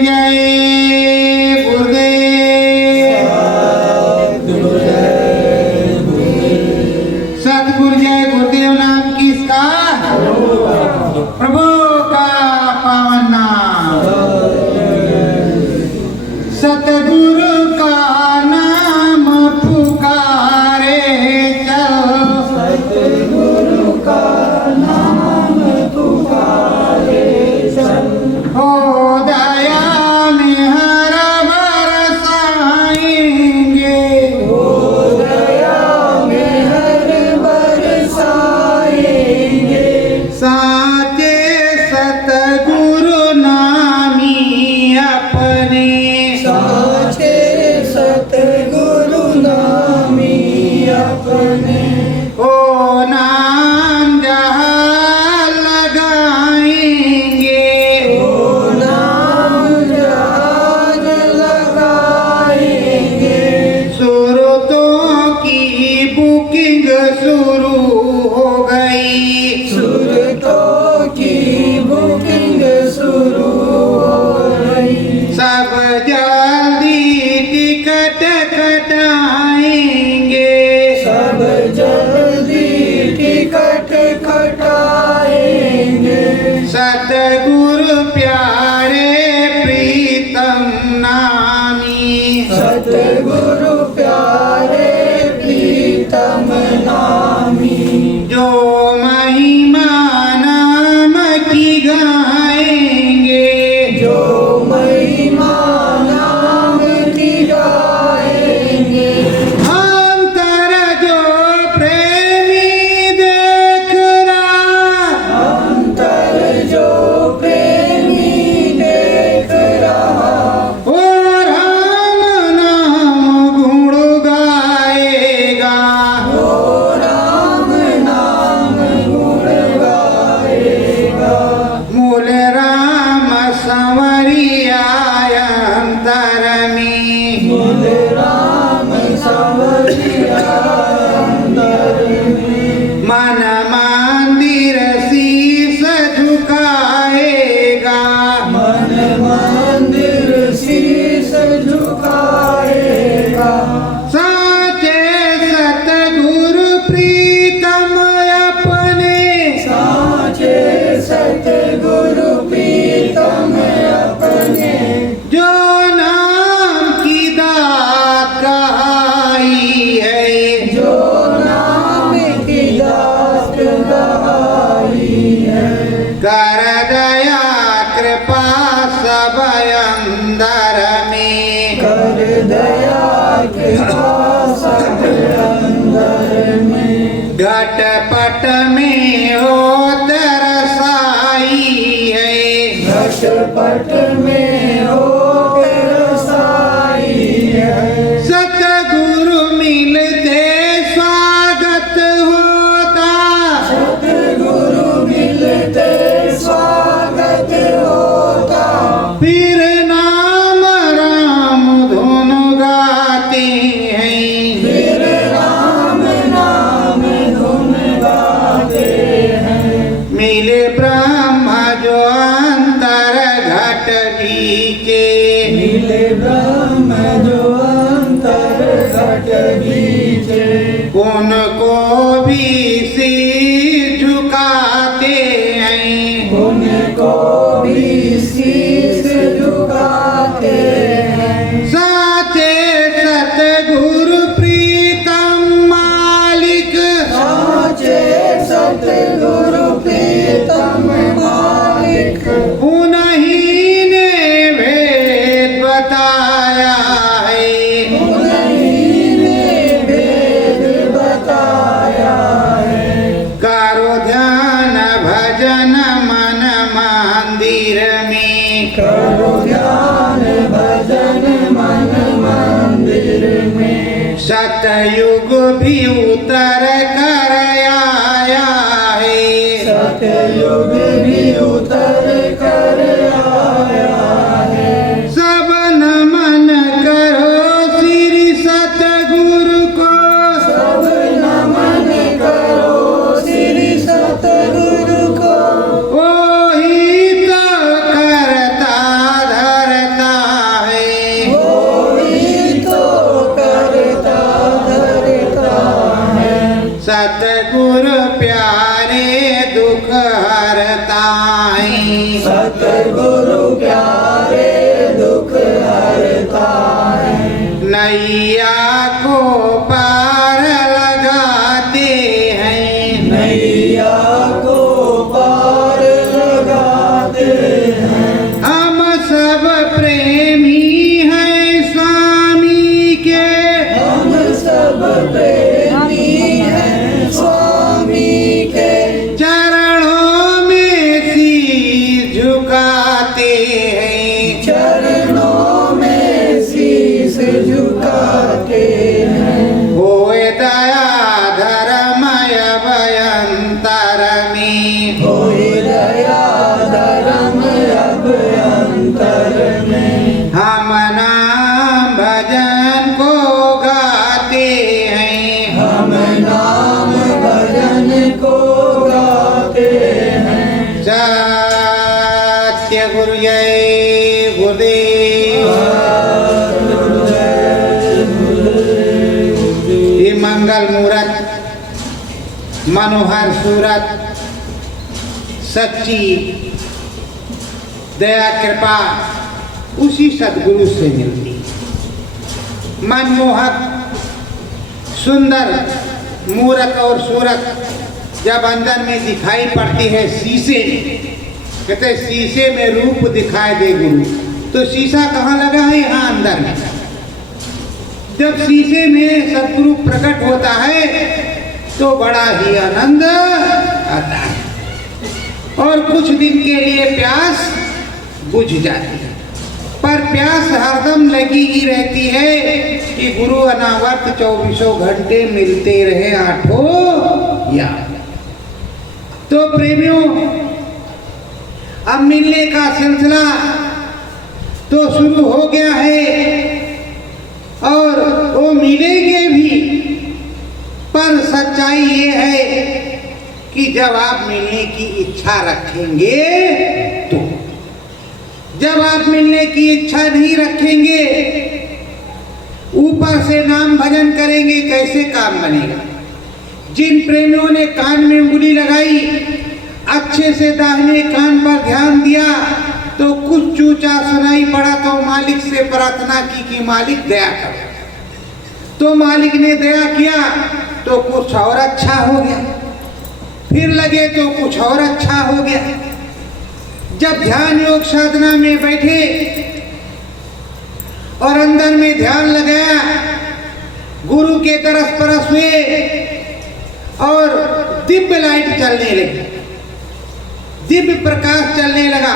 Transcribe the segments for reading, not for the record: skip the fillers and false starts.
जय गुरुदेव। सतगुरु जय गुरुदेव नाम किसका? प्रभु का पावन नाम। सतगुरु का नाम पुकारे चल, सतगुरु का नाम पुकारे चल। हो दया में हर बरसाएंगे, हो दया में हर बरसाएंगे। साचे सतगुरु नामी अपने, साचे सतगुरु नामी अपने। ओ नाम जहाँ लगाएंगे, ओ नाम जहाज लगाएंगे। सुरतों की बुकिंग शुरू हो गई, सुरतों की बुकिंग शुरू हो गई। सब जल्दी टिकट कटाएंगे, सब जल्दी टिकट कटाएंगे। सतगुरु प्यारे प्रीतम नामी, सतगुरु प्यारे प्रीतम नामी। जो महिमा नाम की गाएंगे, जो महिमा नाम की गाएंगे। अंतर जो प्रेमी देख रहा, अंतर जो प्रेमी देख रहा। ओ राम नाम गुण गाएगा, ओ राम नाम गुण गाएगा। मूल राम संवरिया अंतर में, मूल राम संवरिया अंतर में। मन मंदिर शीस झुकाएगा, मन मंदिर शीस झुकाएगा। साचे सतगुरु प्रीतम अपने, साचे सतगुरु प्रीतम अपने। जो नाम की दात कहाई है, जो नाम की दात गहाई है। कर दया कृपा सब अंदर में, कर दया कृपा सब अंदर में। घटपट में हो तरसाई है, घटपट में हो रसाई है। सतगुरु मिलते स्वागत होता, सतगुरु मिलते स्वागत होता। फिर नाम राम धुन गाते हैं, फिर राम नाम धुन गाते हैं। मिले ब्रह्म जो अंतर घट बीचे, मिले ब्रह्म जो अंतर घट बीचे। उनको भी शीश झुकाते हैं, उनको भी शीश झुकाते हैं। साचे सतगुरु प्रीतम मालिक, साचे सतगुरु प्रीतम मालिक। उन्हीं ने भेद बताया है, उन्हीं ने भेद बताया है। करो ध्यान भजन मन मंदिर में, करो ध्यान भजन मन मंदिर में। सतयुग भी उतर कर आया है, सतयुग भी उतर कर आया है। सब नमन करो श्री सतगुरु को, सब नमन करो श्री सतगुरु को। वही तो करता धरता नैया को पार लगाते हैं, नैया को पार लगाते हैं। हम सब प्रेमी हैं स्वामी के, हम सब प्रेमी हैं स्वामी के। चरणों में शीश झुकाते हैं, चरणों में शीश झुकाते हैं। होए दया धर्मय भयंतर में, होए दया धर्म अभ्यंतर में। हम नाम भजन को गाते हैं, हम नाम भजन को गाते हैं। सत्य गुरु जय गुरुदेव। ये मंगल मूरत, मनोहर सूरत, सच्ची दया कृपा उसी सदगुरु से मिलती। मनमोहक सुंदर मूरत और सूरत जब अंदर में दिखाई पड़ती है शीशे में, कहते शीशे में रूप दिखाई दे गुरु, तो शीशा कहाँ लगा है? यहाँ अंदर में। जब शीशे में सदगुरु प्रकट होता है तो बड़ा ही आनंद आता है और कुछ दिन के लिए प्यास बुझ जाती है, पर प्यास हरदम लगी ही रहती है कि गुरु अनावरत 24 घंटे मिलते रहे आठों या। तो प्रेमियों, अब मिलने का सिलसिला तो शुरू हो गया है और वो मिलेंगे भी, पर सच्चाई ये है कि जब आप मिलने की इच्छा रखेंगे तो, जब आप मिलने की इच्छा नहीं रखेंगे, ऊपर से नाम भजन करेंगे, कैसे काम बनेगा? जिन प्रेमियों ने कान में उंगली लगाई, अच्छे से दाहिने कान पर ध्यान दिया, तो कुछ चूचा सुनाई पड़ा तो मालिक से प्रार्थना की कि मालिक दया करो। तो मालिक ने दया किया तो कुछ और अच्छा हो गया, फिर लगे तो कुछ और अच्छा हो गया। जब ध्यान योग साधना में बैठे और अंदर में ध्यान लगाया, गुरु के तरस परस हुए और दिव्य लाइट चलने लगी, दिव्य प्रकाश चलने लगा।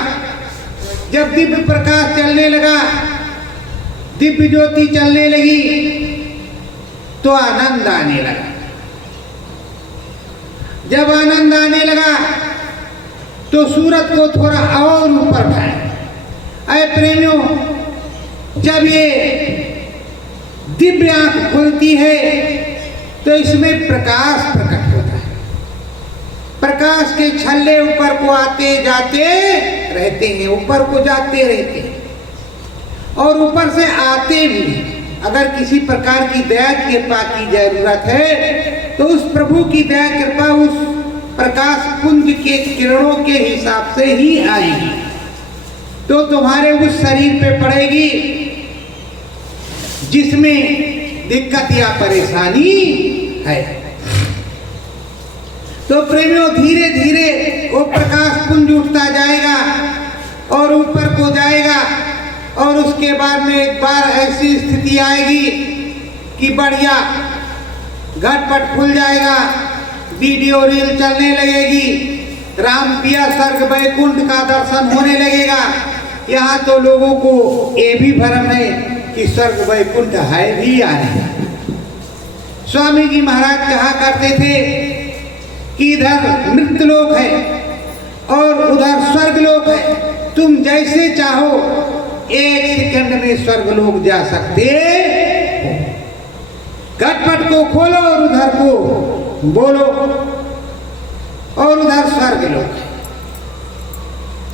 जब दिव्य प्रकाश चलने लगा, दिव्य ज्योति चलने लगी, तो आनंद आने लगा। जब आनंद आने लगा तो सूरत को थोड़ा और ऊपर उठाया। अरे प्रेमियों, जब ये दिव्य आंख खुलती है तो इसमें प्रकाश प्रकट होता है। प्रकाश के छल्ले ऊपर को आते जाते रहते हैं, ऊपर को जाते रहते हैं और ऊपर से आते भी हैं। अगर किसी प्रकार की दया कृपा की जरूरत है तो उस प्रभु की दया कृपा उस प्रकाश पुंज के किरणों के हिसाब से ही आएगी, तो तुम्हारे उस शरीर पे पड़ेगी जिसमें दिक्कत या परेशानी है। तो प्रेमियों, धीरे धीरे वो प्रकाश पुंज उठता जाएगा और ऊपर को जाएगा और उसके बाद में एक बार ऐसी स्थिति आएगी कि बढ़िया घटपट खुल जाएगा, वीडियो रील चलने लगेगी, राम पिया स्वर्ग वैकुंठ का दर्शन होने लगेगा। यहाँ तो लोगों को ये भी भ्रम है कि स्वर्ग वैकुंठ है भी या नहीं। स्वामी जी महाराज कहा करते थे कि इधर मृत लोक है और उधर स्वर्ग लोक है, तुम जैसे चाहो 1 सेकंड में स्वर्ग लोक जा सकते हो। घटपट को खोलो और उधर को बोलो और उधर स्वर्ग लोक है,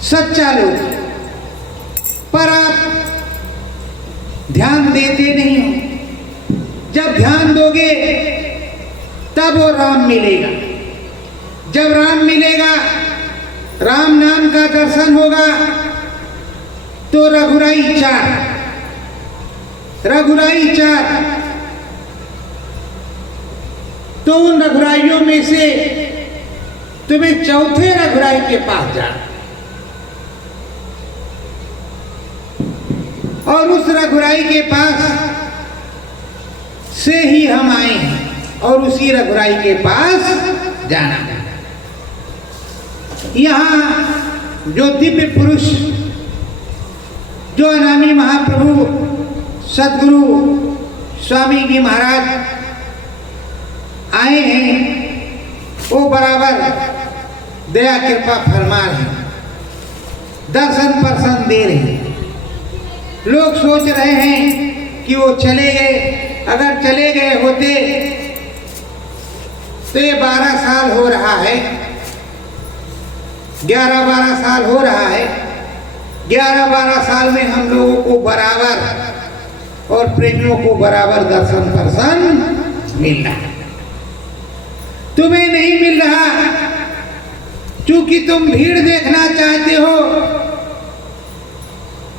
सच्चा लोक है। पर आप ध्यान देते नहीं हो। जब ध्यान दोगे तब वो राम मिलेगा। जब राम मिलेगा, राम नाम का दर्शन होगा, तो रघुराई 4 रघुराई 4, तो उन रघुराइयों में से तुम्हें चौथे रघुराई के पास जाना और उस रघुराई के पास से ही हम आए हैं और उसी रघुराई के पास जाना। यहाँ जो दिव्य पुरुष, जो अनामी महाप्रभु सदगुरु स्वामी जी महाराज आए हैं, वो बराबर दया कृपा फरमा रहे हैं, दर्शन परसन दे रहे हैं। लोग सोच रहे हैं कि वो चले गए, अगर चले गए होते तो ये 12 साल हो रहा है, 11-12 साल हो रहा है। 11-12 साल में हम लोगों को बराबर और प्रेमियों को बराबर दर्शन परसन मिल रहा है, तुम्हें नहीं मिल रहा क्योंकि तुम भीड़ देखना चाहते हो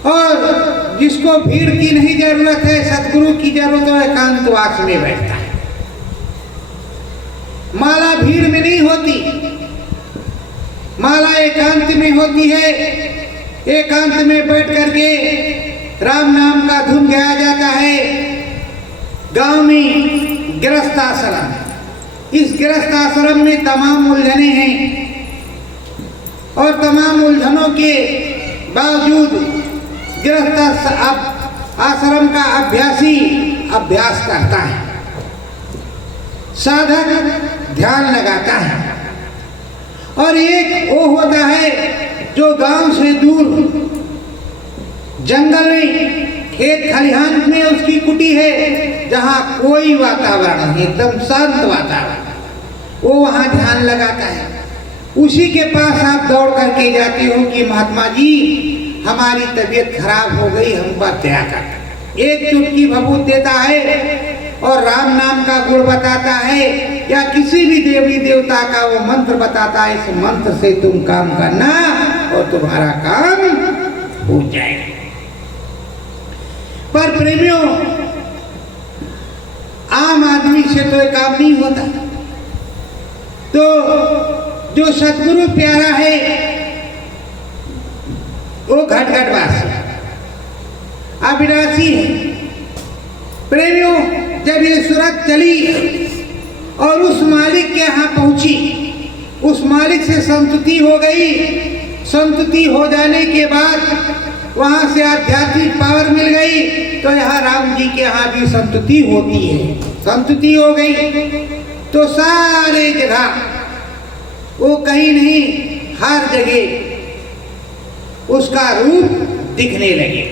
और जिसको भीड़ की नहीं जरूरत है, सतगुरु की जरूरत है, एकांतवास में बैठता है। माला भीड़ में नहीं होती, माला एकांत में होती है। एकांत में बैठ करके राम नाम का धुन गाया जाता है। गांव में गृहस्थ आश्रम, इस गृहस्थ आश्रम में तमाम उलझने हैं और तमाम उलझनों के बावजूद गृहस्थ आश्रम का अभ्यासी अभ्यास करता है, साधक ध्यान लगाता है। और एक वो होता है जो गांव से दूर जंगल में खेत खलिहान में उसकी कुटी है, जहाँ कोई वातावरण नहीं, एकदम शांत वातावरण, वो वहाँ ध्यान लगाता है। उसी के पास आप दौड़ करके जाते हो कि महात्मा जी हमारी तबीयत खराब हो गई, हम पर दया कर। एक चुटकी भभूत देता है और राम नाम का गुण बताता है या किसी भी देवी देवता का वो मंत्र बताता है, इस मंत्र से तुम काम करना और तुम्हारा काम हो जाएगा। पर प्रेमियों, आम आदमी से तो ये काम नहीं होता। तो जो सतगुरु प्यारा है वो घटघटवासी अविनाशी है। प्रेमियों, जब ये सूरत चली और उस मालिक के यहाँ पहुंची, उस मालिक से संतुति हो गई। संतुति हो जाने के बाद वहाँ से आध्यात्मिक पावर मिल गई, तो यहाँ राम जी के यहाँ भी संतुति होती है। संतुति हो गई तो सारे जगह, वो कहीं नहीं हर जगह उसका रूप दिखने लगे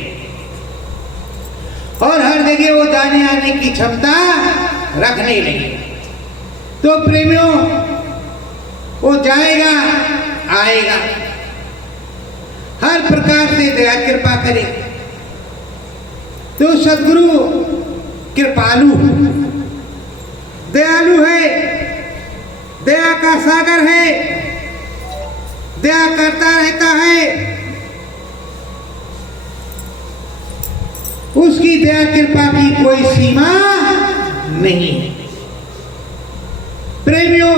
और हर जगह वो जाने आने की क्षमता रखने लगे। तो प्रेमियों, वो जाएगा आएगा, हर प्रकार से दया कृपा करे। तो सद्गुरु कृपालु, दयालु है, दया का सागर है, दया करता रहता है। उसकी दया कृपा की कोई सीमा नहीं है। प्रेमियों,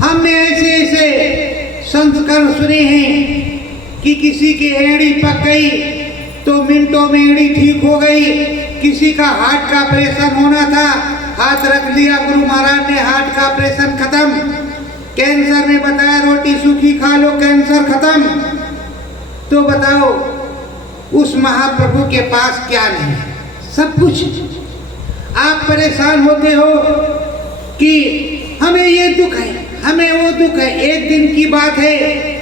हमने ऐसे ऐसे संस्कार सुने हैं कि किसी की एड़ी पक गई तो मिनटों में एड़ी ठीक हो गई। किसी का हार्ट का ऑपरेशन होना था, हाथ रख दिया गुरु महाराज ने, हार्ट का ऑपरेशन खत्म। कैंसर में बताया रोटी सूखी खा लो, कैंसर खत्म। तो बताओ उस महाप्रभु के पास क्या नहीं है? सब कुछ। आप परेशान होते हो कि हमें ये दुख है, हमें वो दुख है। एक दिन की बात है,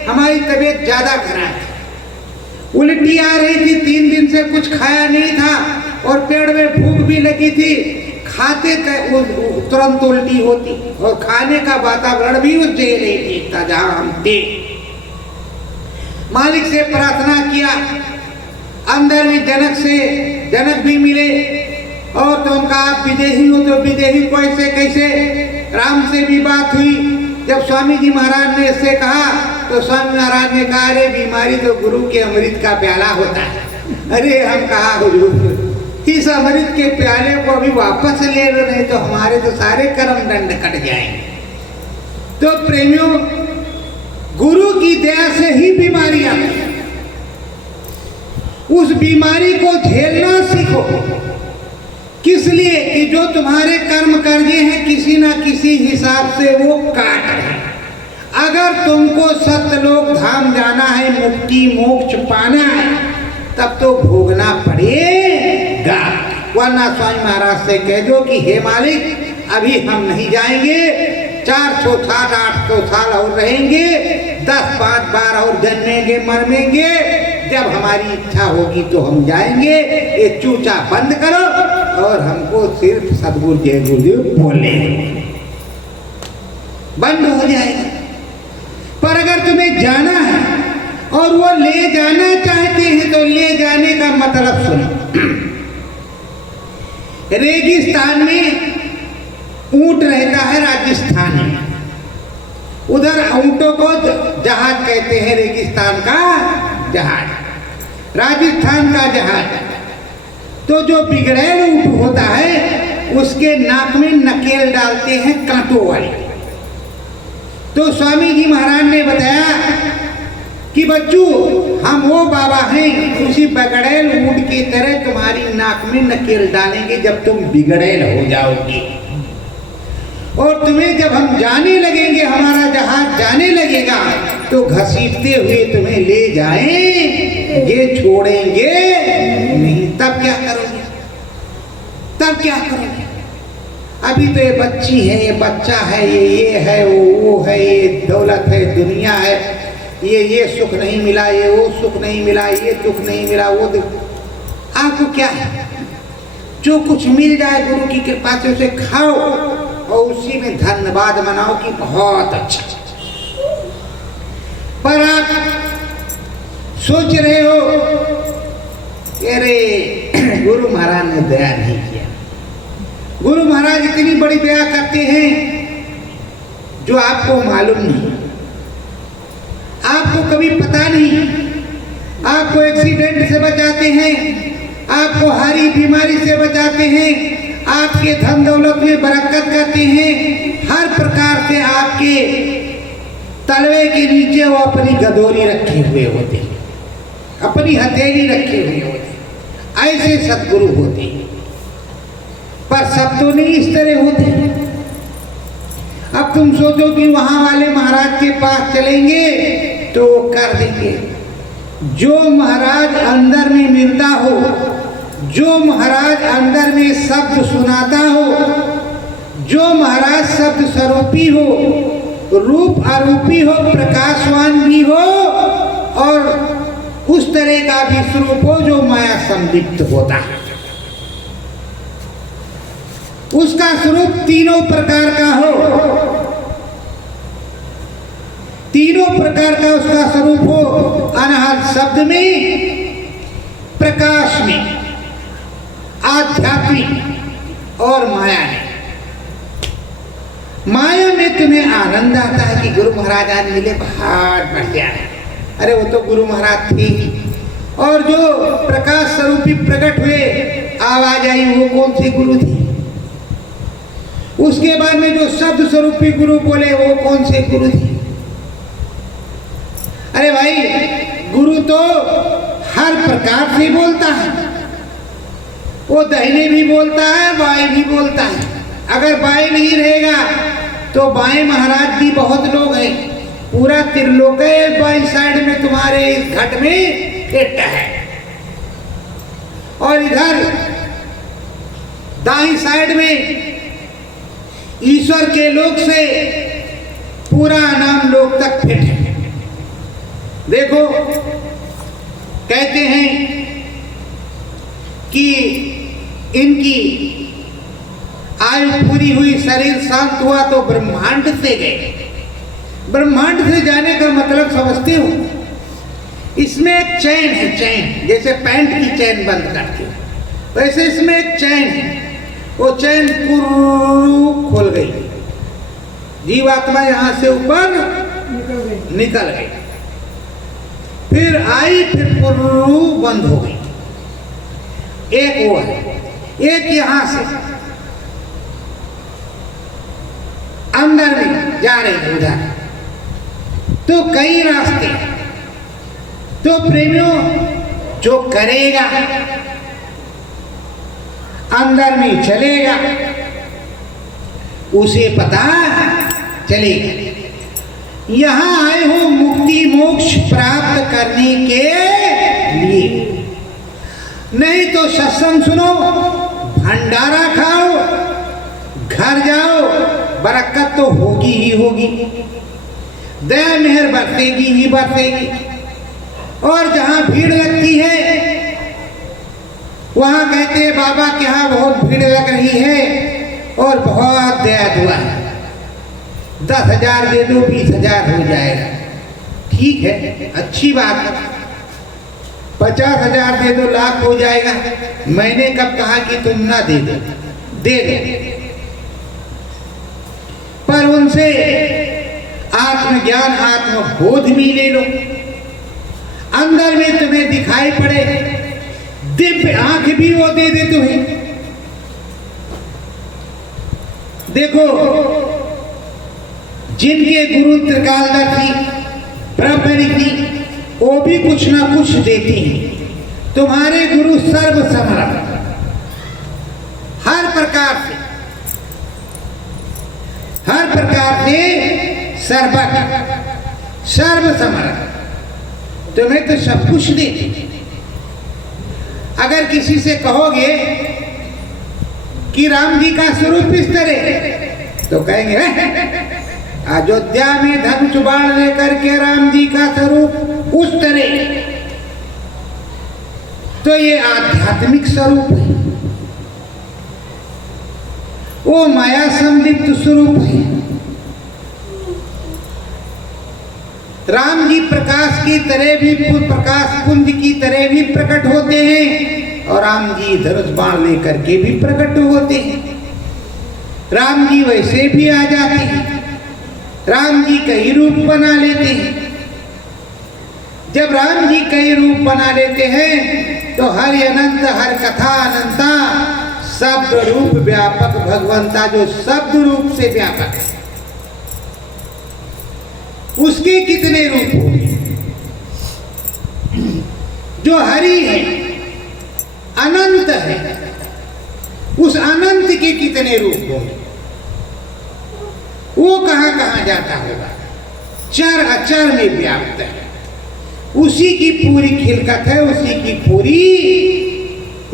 हमारी तबीयत ज्यादा खराब है, उल्टी आ रही थी, 3 दिन से कुछ खाया नहीं था और पेट में भूख भी लगी थी। खाते तुरंत उल्टी होती और खाने का वातावरण भी उस जगह नहीं ठीक था जहां हम थे। मालिक से प्रार्थना किया, अंदर में जनक भी मिले और तो उनका आप विदेही हो तो विदेही को ऐसे कैसे। राम से भी बात हुई। जब स्वामी जी महाराज ने इससे कहा तो स्वामी महाराज ने कहा, अरे बीमारी तो गुरु के अमृत का प्याला होता है, अरे हम कहा हुजूर, इस अमृत के प्याले को अभी वापस ले लो, नहीं तो हमारे तो सारे कर्म दंड कट जाएंगे। तो प्रेमियों, गुरु की दया से ही बीमारी आती है। उस बीमारी को झेलना सीखो। किस लिए? कि जो तुम्हारे कर्म कर्जे हैं किसी ना किसी हिसाब से वो काट रहे हैं। अगर तुमको सत्यलोक धाम जाना है, मुक्ति मोक्ष पाना है, तब तो भोगना पड़ेगा। वरना स्वामी महाराज से कह दो कि हे मालिक, अभी हम नहीं जाएंगे, 400 साल 800 साल और रहेंगे, 10 5 बार और जन्मेंगे मरेंगे, जब हमारी इच्छा होगी तो हम जाएंगे। ये चूचा बंद करो और हमको सिर्फ सतगुरु जय गुरुदेव बोले, बंद हो जाएगा। पर अगर तुम्हें जाना है और वो ले जाना चाहते हैं तो ले जाने का मतलब सुनो। रेगिस्तान में ऊंट रहता है, राजस्थान में, उधर ऊंटों को जहाज कहते हैं, रेगिस्तान का जहाज, राजस्थान का जहाज। तो जो बिगड़ैल ऊंट होता है उसके नाक में नकेल डालते हैं कांटों वाली। तो स्वामी जी महाराज ने बताया कि बच्चू, हम वो बाबा हैं, उसी बिगड़ैल ऊंट की तरह तुम्हारी नाक में नकेल डालेंगे जब तुम बिगड़ैल हो जाओगे। और तुम्हें जब हम जाने लगेंगे, हमारा जहाज जाने लगेगा, तो घसीटते हुए तुम्हें ले जाएंगे, छोड़ेंगे नहीं। तब क्या करोगे? तब क्या करोगे? अभी तो ये बच्ची है, ये बच्चा है, ये है, वो है, ये दौलत है, दुनिया है, ये सुख नहीं मिला, ये वो सुख नहीं मिला, ये दुख नहीं मिला, वो दुख। आपको क्या है? जो कुछ मिल जाए गुरु की कृपा से उसे खाओ और उसी में धन्यवाद मनाओ कि बहुत अच्छा। पर आप सोच रहे हो, अरे गुरु महाराज ने दया नहीं किया। गुरु महाराज इतनी बड़ी दया करते हैं जो आपको मालूम नहीं, आपको कभी पता नहीं। आपको एक्सीडेंट से बचाते हैं, आपको हारी बीमारी से बचाते हैं, आपके धन दौलत में बरकत करते हैं, हर प्रकार से आपके तलवे के नीचे वो अपनी गदोरी रखे हुए होते हैं, अपनी हथेली रखे हुए होते हैं। ऐसे सतगुरु होते हैं। पर सब तो नहीं इस तरह होते। अब तुम सोचो कि वहां वाले महाराज के पास चलेंगे तो वो कर देंगे। जो महाराज अंदर में मिलता हो, जो महाराज अंदर में शब्द सुनाता हो, जो महाराज शब्द स्वरूपी हो, रूप अरूपी हो, प्रकाशवान भी हो और उस तरह का भी स्वरूप हो जो माया संलिप्त होता है, उसका स्वरूप तीनों प्रकार का हो, तीनों प्रकार का उसका स्वरूप हो। अनहद शब्द में, प्रकाश में, आध्यात्मिक और माया में। माया में तुम्हें आनंद आता है कि गुरु महाराज आज मिले, बहुत बढ़िया है, अरे वो तो गुरु महाराज थे ही। और जो प्रकाश स्वरूपी प्रकट हुए, आवाज आई, वो कौन से गुरु थे? उसके बाद में जो शब्द स्वरूपी गुरु बोले, वो कौन से गुरु थे? अरे भाई, गुरु तो हर प्रकार से बोलता है। वो दाहिने भी बोलता है, बाएं भी बोलता है। अगर बाएं नहीं रहेगा तो बाएं महाराज भी बहुत लोग हैं, पूरा त्रिलोक है बाएं साइड में, तुम्हारे इस घट में फिट है। और इधर दाईं साइड में ईश्वर के लोक से पूरा नाम लोक तक फिट है। देखो, कहते हैं कि इनकी आयु पूरी हुई, शरीर शांत हुआ तो ब्रह्मांड से गए। ब्रह्मांड से जाने का मतलब समझते हो? इसमें एक चैन है, चैन जैसे पैंट की चैन बंद करती हो, वैसे इसमें एक चैन है। वो चैन पुर्रू खोल गई, जीवात्मा यहां से ऊपर निकल गई, फिर आई, फिर पुर्रू बंद हो गई। एक वो है, एक यहां से अंदर में जा रही है उधर। तो कई रास्ते। तो प्रेमियों, जो करेगा अंदर में चलेगा उसे पता चलेगा। यहां आए हो मुक्ति मोक्ष प्राप्त करने के लिए, नहीं तो सत्संग सुनो, भंडारा खाओ, घर जाओ, बरकत तो होगी ही होगी, दया मेहर बरतेगी ही बरतेगी। और जहां भीड़ लगती है वहां कहते हैं बाबा के यहां बहुत भीड़ लग रही है और बहुत दया दुआ है, 10,000 दे दो, 20,000 हो जाएगा। ठीक है, अच्छी बात है। 50,000 दे दो, लाख हो जाएगा। मैंने कब कहा कि तुम ना दे दो, दे दो, पर उनसे आत्मज्ञान आत्मबोध भी ले लो। अंदर में तुम्हें दिखाई पड़े, दिव्य आंख भी वो दे दे तुम्हें। देखो, जिनके गुरु त्रिकालदर्शी ब्रह्मनिधि, वो भी कुछ ना कुछ देती हैं। तुम्हारे गुरु सर्व समर्थ, हर प्रकार से सर्व समर्थ, तुम्हें तो सब कुछ देते। अगर किसी से कहोगे कि राम जी का स्वरूप इस तरह, तो कहेंगे अयोध्या में धनुष बाण लेकर के राम जी का स्वरूप उस तरह। तो ये आध्यात्मिक स्वरूप है, वो माया संलिप्त स्वरूप है। राम जी प्रकाश की तरह भी, प्रकाश पुंज की तरह भी प्रकट होते हैं और राम जी धनुष बाण लेकर के भी प्रकट होते हैं। राम जी वैसे भी आ जाते हैं, राम जी कई रूप बना लेते हैं। जब राम जी कई रूप बना लेते हैं तो हरि अनंत, हर कथा अनंता, शब्द रूप व्यापक भगवंता, जो शब्द रूप से व्यापक है, उसके कितने रूप होंगे? जो हरि है, अनंत है, उस अनंत के कितने रूप होंगे? वो कहां कहां जाता होगा? चर अचर में व्याप्त है, उसी की पूरी खिलकत है, उसी की पूरी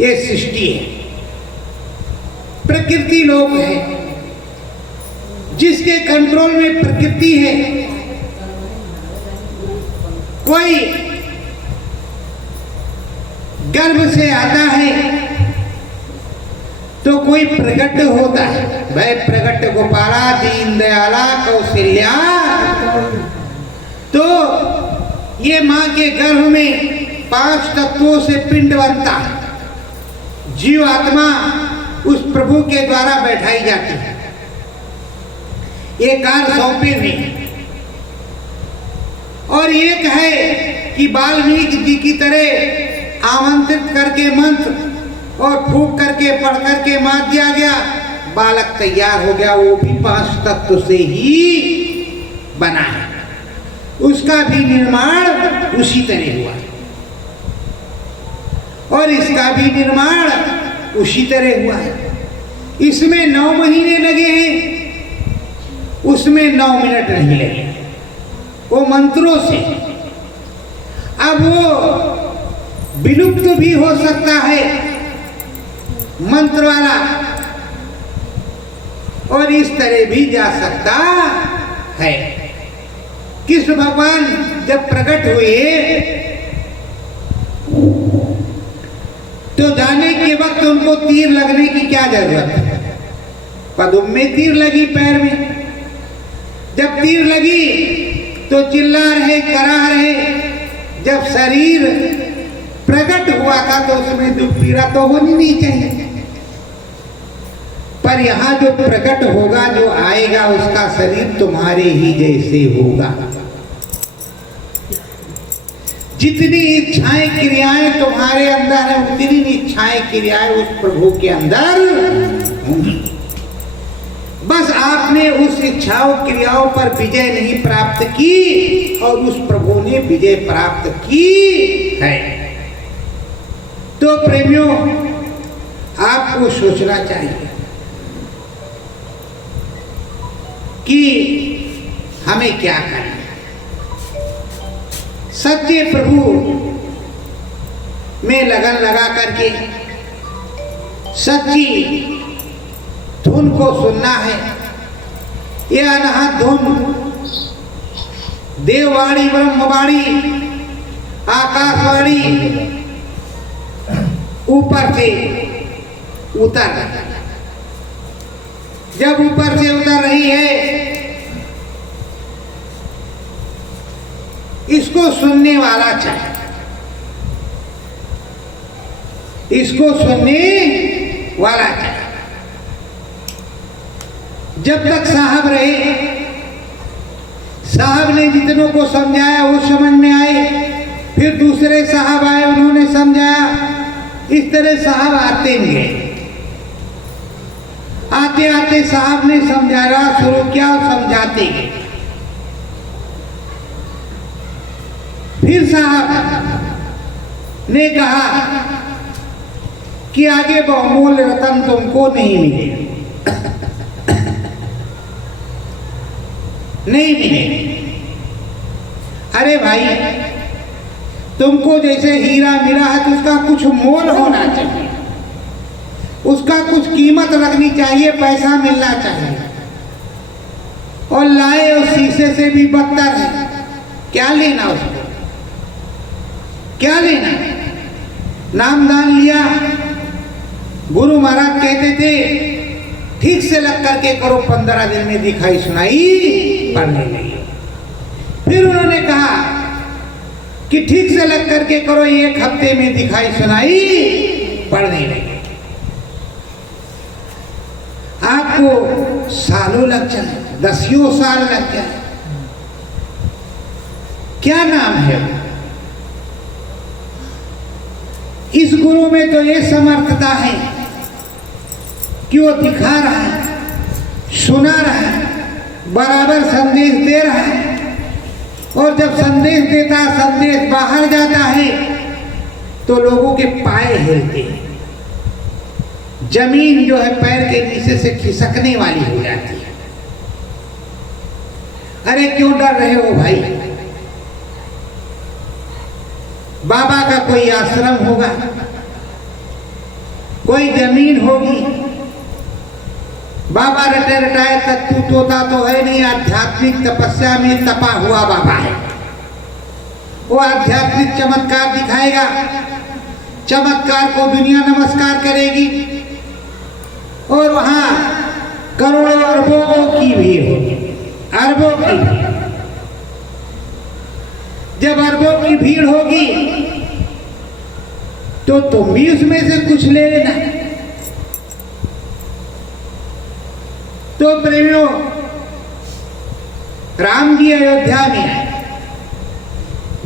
ये सृष्टि है। प्रकृति लोक है, जिसके कंट्रोल में प्रकृति है। कोई गर्भ से आता है तो कोई प्रकट होता है, वह प्रकट गोपाला दीन दयाला कौशल्या। तो ये मां के गर्भ में 5 तत्वों से पिंड बनता है। जीव आत्मा उस प्रभु के द्वारा बैठाई जाती है। ये कार्य सौंपे हुए, और एक है कि वाल्मीकि जी की तरह आमंत्रित करके मंत्र और फूंक करके पढ़ करके मार दिया गया, बालक तैयार हो गया। वो भी 5 तत्व से ही बना है, उसका भी निर्माण उसी तरह हुआ और इसका भी निर्माण उसी तरह हुआ है। इसमें 9 महीने लगे हैं, उसमें 9 मिनट नहीं लगे, वो मंत्रों से। अब वो विलुप्त भी हो सकता है मंत्र वाला, और इस तरह भी जा सकता है। कृष्ण भगवान जब प्रकट हुए तो जाने के वक्त उनको तीर लगने की क्या जरूरत है? पदुम में तीर लगी, पैर में। जब तीर लगी तो चिल्ला रहे, करा रहे। जब शरीर प्रकट हुआ था तो उसमें दुख पीड़ा तो होनी नहीं चाहिए, पर यहां जो प्रकट होगा, जो आएगा, उसका शरीर तुम्हारे ही जैसे होगा। जितनी इच्छाएं क्रियाएं तुम्हारे अंदर है उतनी इच्छाएं क्रियाएं उस प्रभु के अंदर होंगी। बस आपने उस इच्छाओं क्रियाओं पर विजय नहीं प्राप्त की और उस प्रभु ने विजय प्राप्त की है। तो प्रेमियों, आपको सोचना चाहिए कि हमें क्या करना है। सच्चे प्रभु में लगन लगा करके सच्ची धुन को सुनना है। यह अनहद धुन देववाणी, ब्रह्मवाणी, आकाशवाणी ऊपर से उतर रही है। जब ऊपर से उतर रही है, इसको सुनने वाला चाहिए, इसको सुनने वाला चाहिए। जब तक साहब रहे, साहब ने जितनों को समझाया वो समझ में आए, फिर दूसरे साहब आए, उन्होंने समझाया। इस तरह साहब आते गए। आते आते साहब ने समझाना शुरू किया और समझाते गए। फिर साहब ने कहा कि आगे बहुमूल्य रतन तुमको नहीं मिलेगा, नहीं मिलेगा। अरे भाई, तुमको जैसे हीरा मिला है तो उसका कुछ मोल होना चाहिए, उसका कुछ कीमत रखनी चाहिए, पैसा मिलना चाहिए। और लाए और शीशे से भी बदतर है, क्या लेना उसको, क्या लेना। नामदान लिया, गुरु महाराज कहते थे ठीक से लग करके करो, 15 दिन में दिखाई सुनाई पड़ने लगी। फिर उन्होंने कहा कि ठीक से लग करके करो, 1 हफ्ते में दिखाई सुनाई पड़ने लगी। आपको सालों लग जाए, 10 साल लग जाए। क्या नाम है वो? इस गुरु में तो ये समर्थता है कि वो दिखा रहा है, सुना रहा है, बराबर संदेश दे रहा है। और जब संदेश देता, संदेश बाहर जाता है तो लोगों के पाए हिलते हैं, जमीन जो है पैर के नीचे से खिसकने वाली हो जाती है। अरे क्यों डर रहे हो भाई? बाबा का कोई आश्रम होगा, कोई जमीन होगी। बाबा रटे रटाए तत्तू तोता तो है नहीं, आध्यात्मिक तपस्या में तपा हुआ बाबा है। वो आध्यात्मिक चमत्कार दिखाएगा, चमत्कार को दुनिया नमस्कार करेगी और वहां करोड़ों अरबों की भीड़ होगी, अरबों की भीड़। जब अरबों की भीड़ होगी तो तुम भी उसमें से कुछ ले लेना। तो प्रेमियों, राम जी अयोध्या में आए,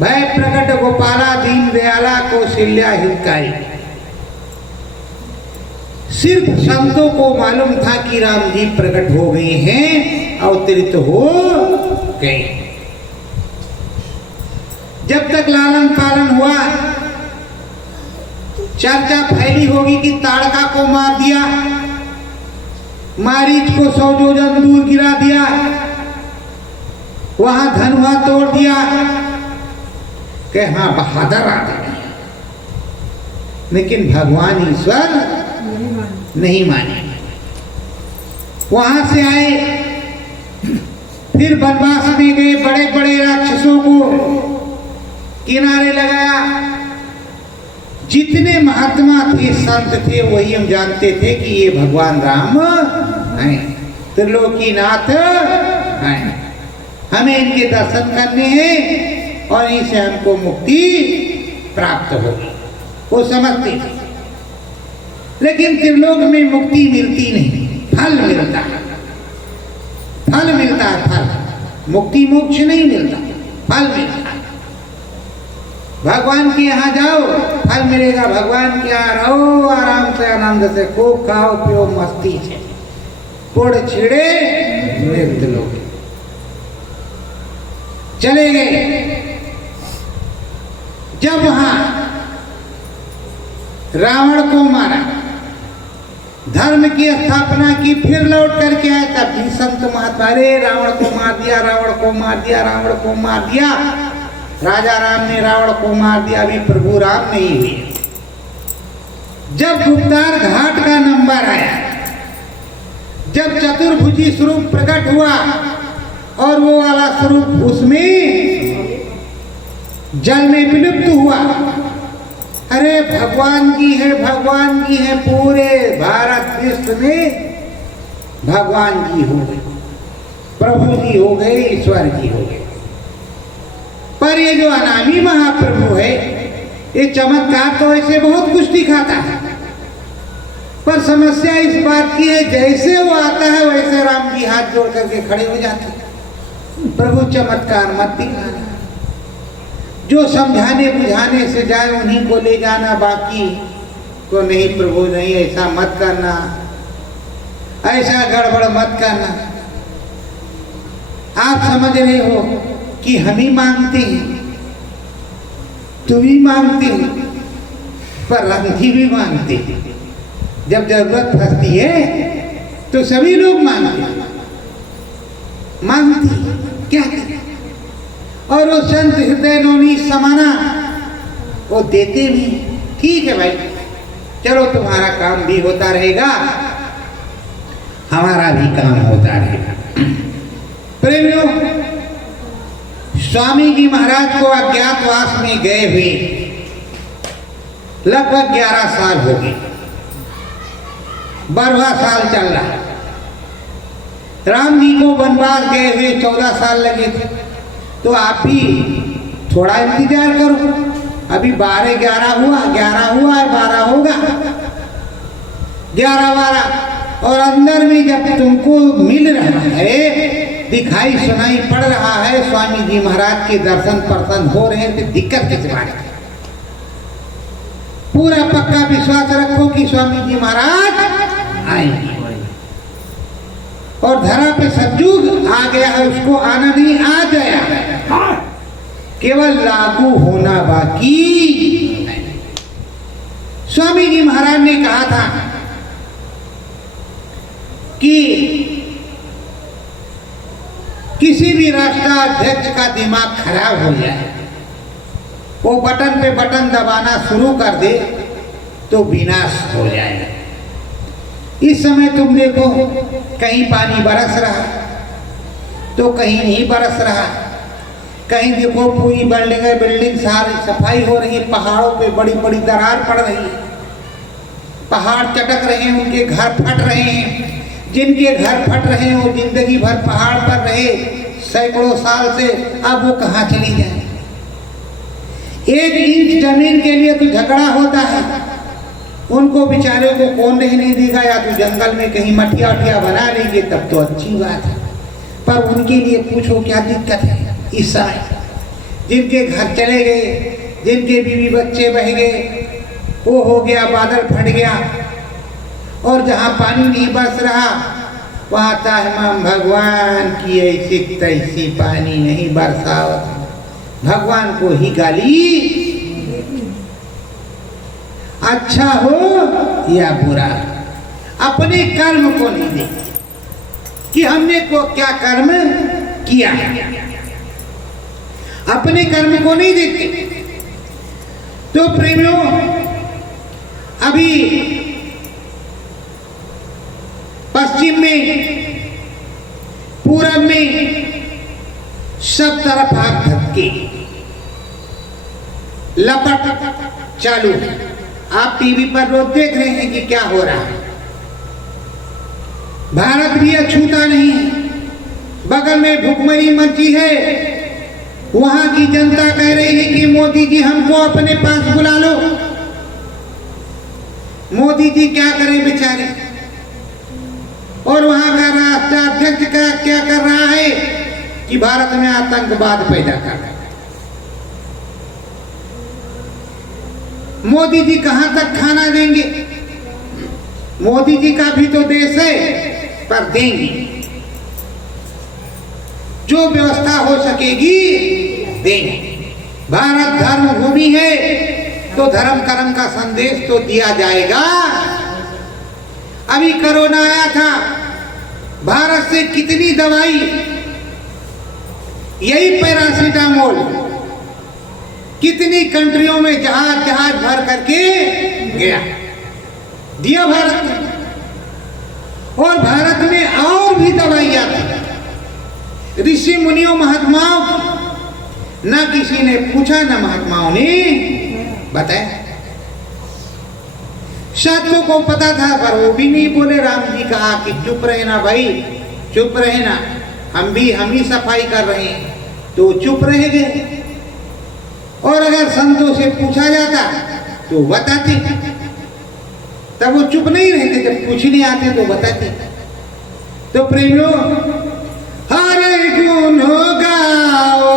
भय प्रकट गोपाला दीन दयाला कौशल्या हितकारी। सिर्फ संतों को मालूम था कि राम जी प्रकट हो गए हैं, अवतरित हो गए। जब तक लालन पालन हुआ, चर्चा फैली होगी कि ताड़का को मार दिया, मारीच को 100 योजन दूर गिरा दिया, वहां धनुआ तोड़ दिया, कि हाँ बहादुर आदमी। लेकिन भगवान ईश्वर नहीं माने। वहां से आए, फिर वनवास में गए, बड़े बड़े राक्षसों को किनारे लगाया। जितने महात्मा थे, संत थे, वही हम जानते थे कि ये भगवान राम हैं, त्रिलोकीनाथ हैं, हमें इनके दर्शन करने हैं और इनसे हमको मुक्ति प्राप्त होगी, वो समझते थे। लेकिन त्रिलोक में मुक्ति मिलती नहीं, फल मिलता है, फल मिलता है, फल। मुक्ति मोक्ष नहीं मिलता, फल मिलता है। भगवान के यहाँ जाओ फल मिलेगा, भगवान के यहाँ रहो आराम से आनंद से, खूब खाओ पियो मस्ती से, पुड़ छिड़े मृत लोग। चले गए। जब वहां रावण को मारा, धर्म की स्थापना की, फिर लौट करके आया, तब भी संत महात्मा अरे रावण को मार दिया, रावण को मार दिया, रावण को मार दिया। राजा राम ने रावण को मार दिया, अभी प्रभु राम नहीं हुए। जब गुप्तार घाट का नंबर आया, जब चतुर्भुजी स्वरूप प्रकट हुआ और वो वाला स्वरूप उसमें जल में विलुप्त हुआ, अरे भगवान की है, भगवान की है, पूरे भारत विश्व में भगवान जी हो गए, प्रभु जी हो गए, ईश्वर जी हो गए। पर ये जो अनामी महाप्रभु है, ये चमत्कार तो ऐसे बहुत कुछ दिखाता है, पर समस्या इस बात की है, जैसे वो आता है वैसे राम जी हाथ जोड़ करके खड़े हो जाते हैं। प्रभु चमत्कार मत दिखाना, जो समझाने बुझाने से जाए उन्हीं को ले जाना, बाकी को नहीं। प्रभु नहीं, ऐसा मत करना, ऐसा गड़बड़ मत करना। आप समझ रहे हो कि हम ही मांगते हैं, तुम ही मांगते हो, पर राम जी भी मांगते हैं। जब जरूरत फंसती है तो सभी लोग मांगते क्या करें। और वो संत हृदय नौनी समाना वो देते भी, ठीक है भाई, चलो तुम्हारा काम भी होता रहेगा, हमारा भी काम होता रहेगा। प्रेमियों, स्वामी जी महाराज को अज्ञातवास में गए हुए लगभग 11 साल हो गए, 12वां साल चल रहा है। राम जी को वनवास गए हुए 14 साल लगे थे, तो आप भी थोड़ा इंतजार करो, अभी 12-11 हुआ, 11 हुआ है, 12 होगा, 11-12। और अंदर में जब तुमको मिल रहा है, दिखाई सुनाई पड़ रहा है, स्वामी जी महाराज के दर्शन परसन हो रहे हैं, तो दिक्कत किस बात की? पूरा पक्का विश्वास रखो कि स्वामी जी महाराज आएंगे। और धरा पे सतयुग आ गया है, उसको आना नहीं, आ गया, केवल लागू होना बाकी। स्वामी जी महाराज ने कहा था कि किसी भी राष्ट्राध्यक्ष का दिमाग खराब हो जाए, वो बटन पे बटन दबाना शुरू कर दे तो विनाश हो जाएगा। इस समय तुम देखो, कहीं पानी बरस रहा तो कहीं नहीं बरस रहा, कहीं देखो पूरी बिल्डिंग सारी सफाई हो रही है, पहाड़ों पे बड़ी बड़ी दरार पड़ रही है, पहाड़ चटक रहे हैं, उनके घर फट रहे हैं। जिनके घर फट रहे हैं वो जिंदगी भर पहाड़ पर रहे सैकड़ों साल से, अब वो कहाँ चली जाए? 1 इंच जमीन के लिए तो झगड़ा होता है, उनको बेचारे को कौन रहने देगा? या तो जंगल में कहीं मठिया उठिया बना लेंगे, तब तो अच्छी बात है, पर उनके लिए पूछो क्या दिक्कत है। इस समय जिनके घर चले गए, जिनके बीवी बच्चे बह गए, वो हो गया, बादल फट गया, और जहाँ पानी नहीं बरस रहा वहाँ ताहमाम भगवान की ऐसी तैसी पानी नहीं बरसावत, भगवान को ही गाली। अच्छा हो या बुरा, अपने कर्म को नहीं देखते कि हमने को क्या कर्म किया, अपने कर्म को नहीं देखते। तो प्रेमियों, अभी पश्चिम में, पूरब में सब तरफ आग धक्के लपट चालू है। आप टीवी पर रोज देख रहे हैं कि क्या हो रहा है। भारत भी अछूता नहीं है, बगल में भुखमरी मची है, वहां की जनता कह रही है कि मोदी जी हमको अपने पास बुला लो। मोदी जी क्या करें बेचारे? और वहां का राष्ट्राध्यक्ष क्या कर रहा है कि भारत में आतंकवाद पैदा कर रहा है। मोदी जी कहां तक खाना देंगे? मोदी जी का भी तो देश है, पर देंगे। जो व्यवस्था हो सकेगी देंगे। भारत धर्म भूमि है तो धर्म कर्म का संदेश तो दिया जाएगा। अभी कोरोना आया था, भारत से कितनी दवाई, यही पैरासीटामोल कितनी कंट्रियों में जहाज जहाज भर करके गया, दिया भारत ने। और भारत में और भी दवाइयां थी। ऋषि मुनियों महात्माओं ना किसी ने पूछा, ना महात्माओं ने बताया। साधुओं को पता था, पर वो भी नहीं बोले। राम जी कहा कि चुप रहे ना भाई, चुप रहे ना, हम ही सफाई कर रहे हैं। तो चुप रह गए। और अगर संतों से पूछा जाता तो बताते, तब वो चुप नहीं रहते। जब पूछने आते तो बताते। तो प्रेमियों, हर गुण गाओ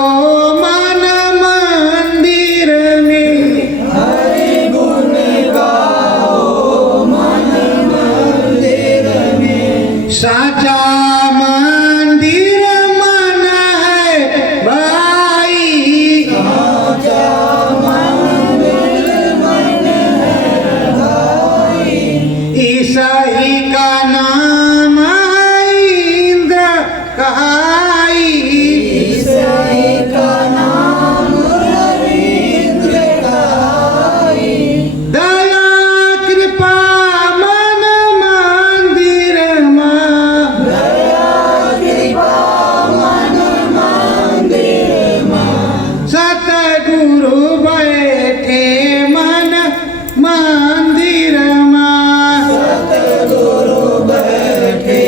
मन मंदिर में, हरि गुण गाओ मन मंदिर में, साचा मंदिर मन है भाई, साचा मंदिर मन है भाई, ईसाई का नाम है इंद्र कहाई, ईसाई का नाम रवींद्र कहाई, दया कृपा मन मंदिर में, दया कृपा मन मंदिर में, सतगुरु बैठे मन मंदिर में, सतगुरु बैठे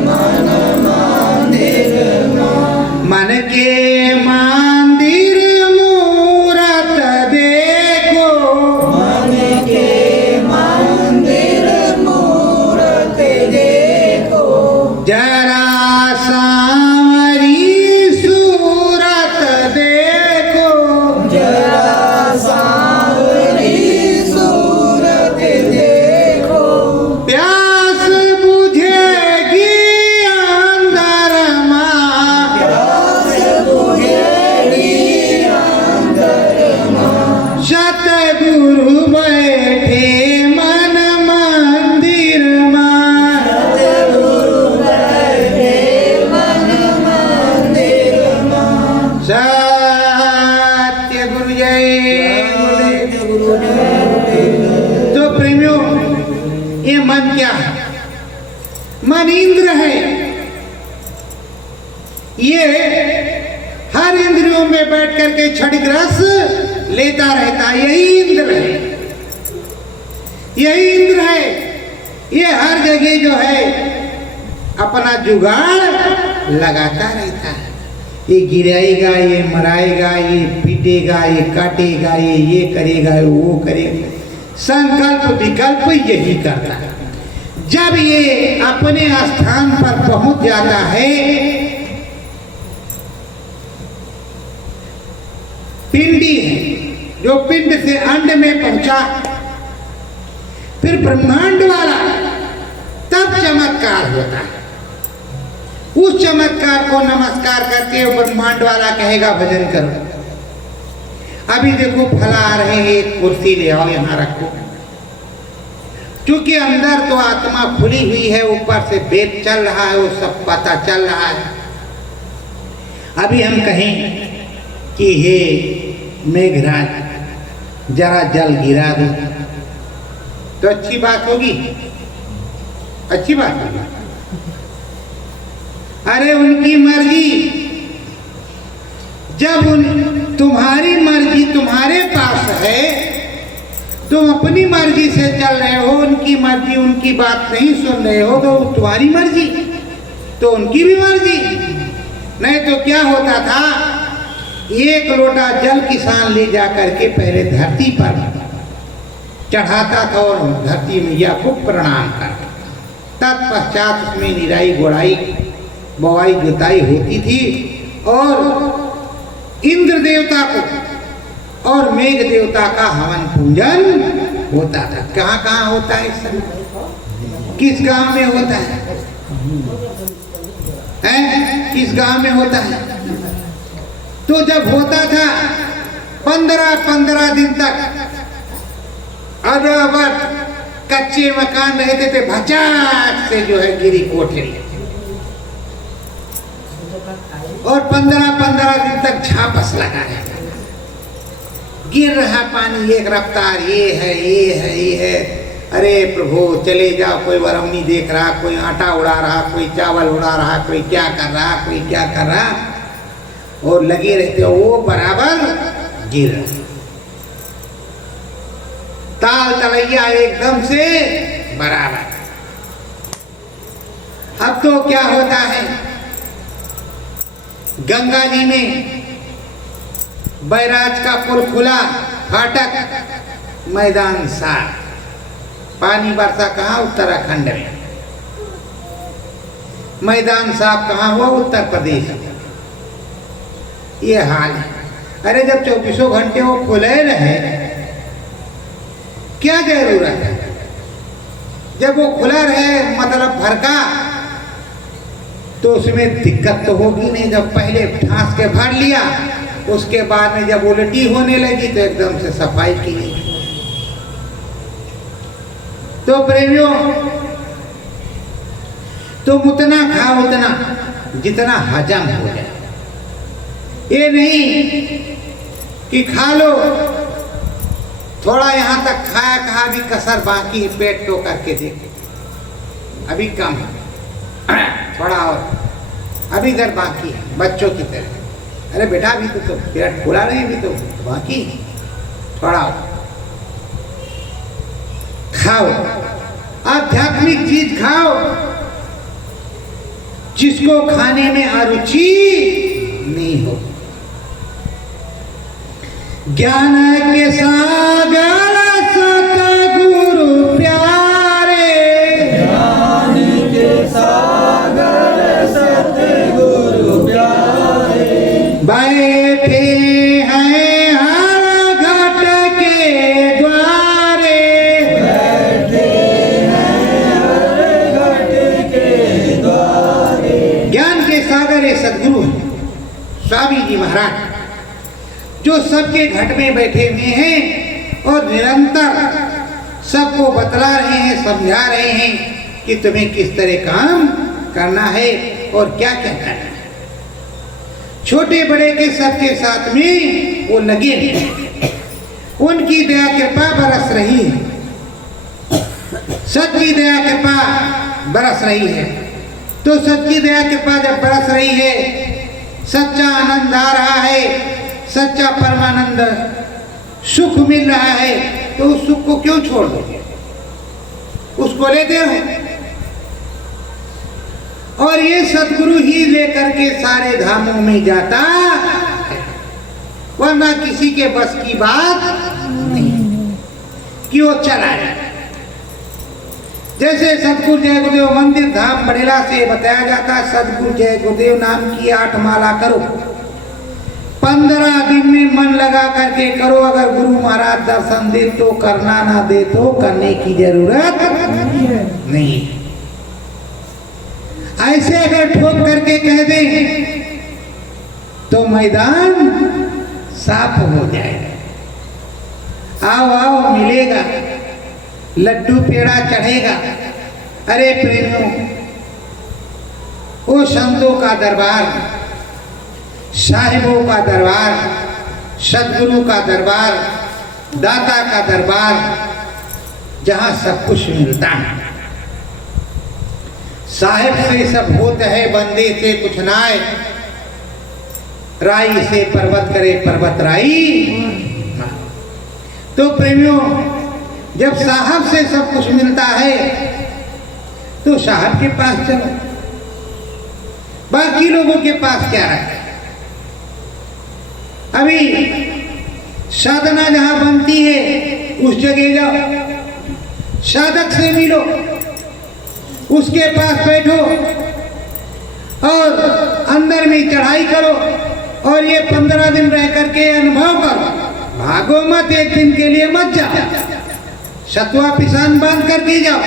मन मंदिर में, मन के मंदिर मूरत देखो, मन के मंदिर मूरत देखो, जरा सांवरी सूरत देखो, जरा सांवरी सूरत देखो, प्यास बुझेगी अंदर मां, प्यास बुझेगी अंदर मां, सतगुरु बैठे मन मंदिर में, सतगुरु बैठे मन मंदिर में, सत्य गुरु जय गुरु तो प्रेमियों, ये मन क्या है? मन इंद्र है। ये हर इंद्रियों में बैठ करके क्षणिक रस लेता रहता है। यही इंद्र है, यही इंद्र है। ये हर जगह जो है अपना जुगाड़ लगाता रहता है। ये गिराएगा, ये मराएगा, ये पीटेगा, ये काटेगा, ये करेगा, वो करेगा। संकल्प विकल्प यही करता है। जब ये अपने स्थान पर पहुंच जाता है, पिंडी है जो पिंड से अंड में पहुंचा, फिर ब्रह्मांड वाला, तब चमत्कार होता है। उस चमत्कार को नमस्कार करके वो ब्रह्मांड वाला कहेगा भजन करो। अभी देखो फला आ रहे हैं, एक कुर्सी ले आओ, यहां रखो। क्योंकि अंदर तो आत्मा खुली हुई है, ऊपर से वेद चल रहा है, वो सब पता चल रहा है। अभी हम कहें कि हे मेघराज जरा जल गिरा दो, तो अच्छी बात होगी, अच्छी बात होगी। अरे उनकी मर्जी, जब तुम्हारी मर्जी तुम्हारे पास है, तुम अपनी मर्जी से चल रहे हो, उनकी मर्जी, उनकी बात नहीं सुन रहे हो, तो तुम्हारी मर्जी तो उनकी भी मर्जी। नहीं तो क्या होता था, एक लोटा जल किसान ले जा करके पहले धरती पर चढ़ाता था और धरती मैया को प्रणाम करता। तत्पश्चात उसमें निराई गोड़ाई बोआई जुताई होती थी और इंद्र देवता को और मेघ देवता का हवन पूजन होता था। कहाँ कहाँ होता है इस समय? किस गांव में होता है? किस गांव में होता है? तो जब होता था 15-15 दिन तक अरावत कच्चे मकान रहते थे, भचाक से जो है गिरी कोठे, और 15-15 दिन तक झापस लगा रहता, गिर रहा पानी एक रफ्तार, ये है ये है ये है। अरे प्रभु चले जाओ, कोई बरौनी देख रहा, कोई आटा उड़ा रहा, कोई चावल उड़ा रहा, कोई क्या कर रहा, कोई क्या कर रहा, और लगे रहते हो वो बराबर गिर रहा। ताल तलैया एकदम से बराबर। अब तो क्या होता है, गंगा जी में बैराज का पुल खुला, फाटक, मैदान साफ, पानी बरसा कहाँ? उत्तराखंड में। मैदान साफ कहाँ हुआ? उत्तर प्रदेश में। ये हाल है। अरे जब 24 घंटे वो खुले रहे, क्या जरूरत है? जब वो खुला रहे मतलब भर का, तो उसमें दिक्कत तो होगी नहीं। जब पहले ठांस के भर लिया, उसके बाद में जब उल्टी होने लगी तो एकदम से सफाई की गई। तो प्रेमियों, तुम उतना खाओ उतना जितना हजम हो जाए। ये नहीं कि खा लो, थोड़ा यहाँ तक खाया, कहा अभी कसर बाकी है, पेट तो करके देखे, अभी कम है, थोड़ा और, अभी इधर बाकी है, बच्चों की तरह। अरे बेटा अभी तो पेट फुला नहीं, अभी तो बाकी, थोड़ा और खाओ, आध्यात्मिक चीज खाओ, जिसको खाने में अरुचि नहीं हो। ज्ञान के सागर सतगुरु प्यारे, ज्ञान के सागर सतगुरु प्यारे, बैठे हैं हर घट के द्वारे, बैठे हैं हर घट के द्वारे। ज्ञान के सागर ये सदगुरु हैं, स्वामी जी महाराज, जो सबके घट में बैठे हुए हैं और निरंतर सबको बतला रहे हैं, समझा रहे हैं कि तुम्हें किस तरह काम करना है और क्या क्या करना है। छोटे बड़े के सबके साथ में वो लगे हैं, उनकी दया कृपा बरस रही है, सबकी दया कृपा बरस रही है। तो सबकी दया कृपा जब बरस रही है, सच्चा आनंद आ रहा है, सच्चा परमानंद सुख मिल रहा है, तो उस सुख को क्यों छोड़ दोगे? उसको लेते हो। और ये सदगुरु ही लेकर के सारे धामों में जाता है, वरना किसी के बस की बात नहीं कि वो चला जाए। जैसे सदगुरु जय गुरुदेव मंदिर धाम बड़ेला से बताया जाता है, सदगुरु जय गुरुदेव नाम की 8 माला करो, 15 दिन में मन लगा करके करो। अगर गुरु महाराज दर्शन दे तो करना, ना दे तो करने की जरूरत नहीं। ऐसे अगर ठोक करके कह दें तो मैदान साफ हो जाएगा। आओ आओ मिलेगा, लड्डू पेड़ा चढ़ेगा। अरे प्रेमियों, वो संतों का दरबार, साहिबों का दरबार, सदगुरु का दरबार, दाता का दरबार, जहां सब कुछ मिलता है। साहिब से सब होत है, बंदे से कुछ नाय, राई से पर्वत करे पर्वत राई। तो प्रेमियों, जब साहब से सब कुछ मिलता है तो साहब के पास चलो, बाकी लोगों के पास क्या रखा। अभी साधना जहां बनती है उस जगह जाओ, साधक से मिलो, उसके पास बैठो और अंदर में चढ़ाई करो, और ये 15 दिन रह करके अनुभव करो, भागो मत, एक दिन के लिए मत जाओ, सतुआ पिसान बांध करके जाओ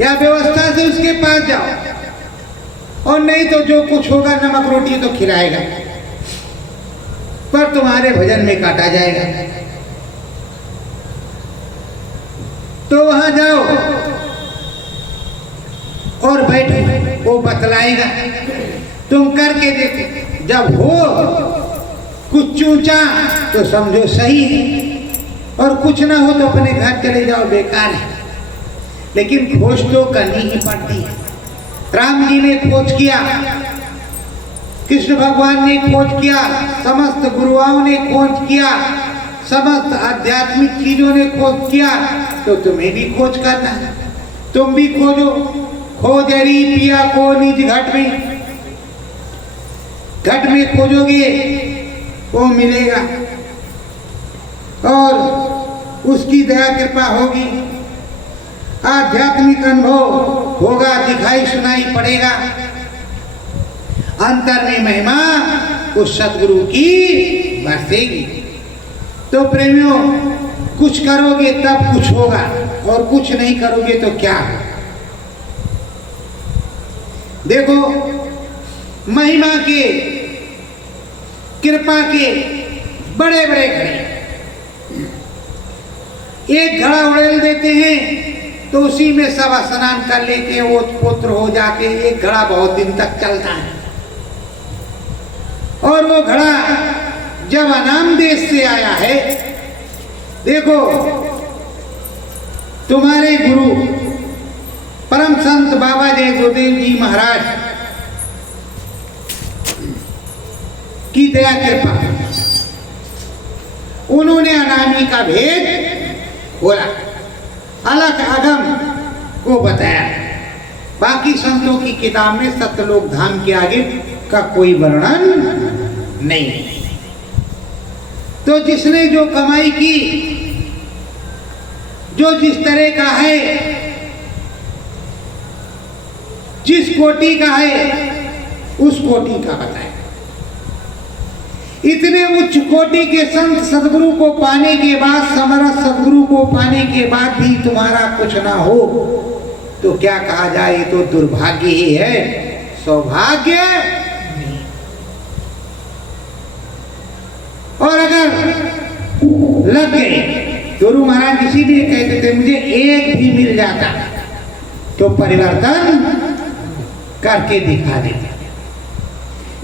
या व्यवस्था से उसके पास जाओ, और नहीं तो जो कुछ होगा नमक रोटी तो खिलाएगा, पर तुम्हारे भजन में काटा जाएगा। तो वहां जाओ और बैठो, वो बतलाएगा, तुम करके देखो, जब हो कुछ चूचा तो समझो सही है, और कुछ ना हो तो अपने घर चले जाओ, बेकार है। लेकिन खोज तो करनी ही पड़ती है। राम जी ने खोज किया, कृष्ण भगवान ने खोज किया, समस्त गुरुओं ने खोज किया, समस्त आध्यात्मिक चीजों ने खोज किया, तो तुम्हें भी खोज करना है। तुम भी खोजो, खोजरी पिया को निज घट में खोजोगे वो मिलेगा, और उसकी दया कृपा होगी, आध्यात्मिक अनुभव होगा, दिखाई सुनाई पड़ेगा, अंतर में महिमा उस सतगुरु की बरसेगी। तो प्रेमियों, कुछ करोगे तब कुछ होगा, और कुछ नहीं करोगे तो क्या। देखो, महिमा के, कृपा के बड़े बड़े घड़े, एक घड़ा उड़ेल देते हैं तो उसी में सब स्नान कर लेते हैं, वो पुत्र हो जाते हैं। एक घड़ा बहुत दिन तक चलता है, और वो घड़ा जब अनाम देश से आया है, देखो तुम्हारे गुरु परम संत बाबा जय गुरुदेव जी महाराज की दया कृपा, उन्होंने अनामी का भेद बोला, अलग अगम को बताया। बाकी संतों की किताब में सत्यलोक धाम के आगे का कोई वर्णन नहीं। तो जिसने जो कमाई की, जो जिस तरह का है, जिस कोटि का है, उस कोटि का बताया। इतने उच्च कोटि के संत सदगुरु को पाने के बाद, समरस सदगुरु को पाने के बाद भी तुम्हारा कुछ ना हो तो क्या कहा जाए, ये तो दुर्भाग्य ही है, सौभाग्य। और अगर लग गए, गुरु महाराज इसीलिए कहते थे, मुझे एक भी मिल जाता तो परिवर्तन करके दिखा देते,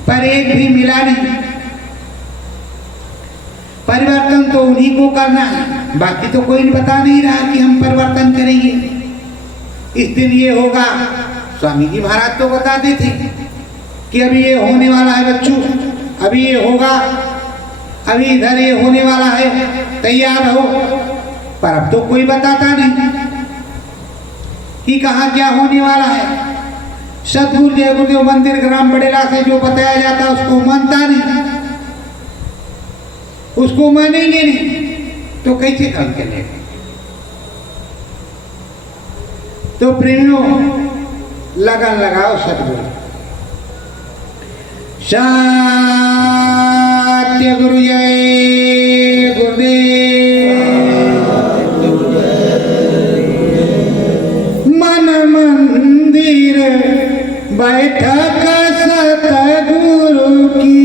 पर एक भी मिला नहीं। परिवर्तन तो उन्हीं को करना है, बाकी तो कोई बता नहीं रहा कि हम परिवर्तन करेंगे, इस दिन ये होगा। स्वामी जी महाराज तो बताते थे कि अभी ये होने वाला है बच्चों, अभी ये होगा, अभी इधर ये होने वाला है, तैयार हो। पर अब तो कोई बताता नहीं कि कहाँ क्या होने वाला है। सतगुरु जय गुरुदेव मंदिर ग्राम बड़ेला से जो बताया जाता उसको मानता नहीं, उसको मानेंगे नहीं तो कैसे काम चलेगा। तो प्रेमियों, लगन लगाओ सतगुरु, सत्य गुरु जय गुरुदेव। मन मंदिर बैठक सतगुरु की,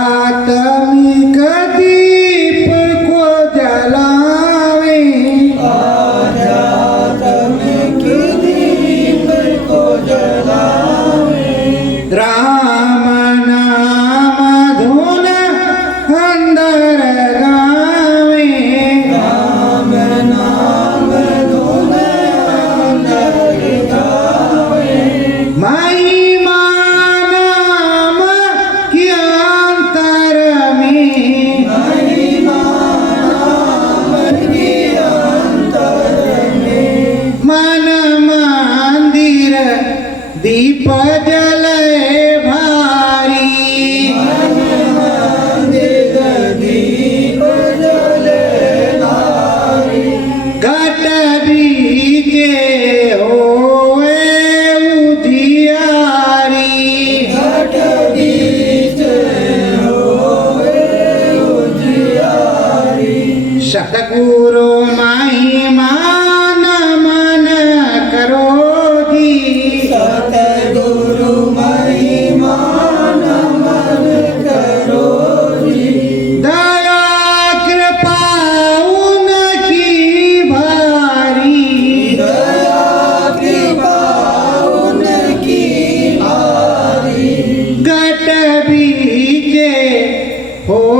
आध्यात्मिक दीप को जलावे, आध्यात्मिक दीप को जलावे, राम नाम धुन अंदर गावे, राम नाम धुन अंदर गावे, माई नाम किया हो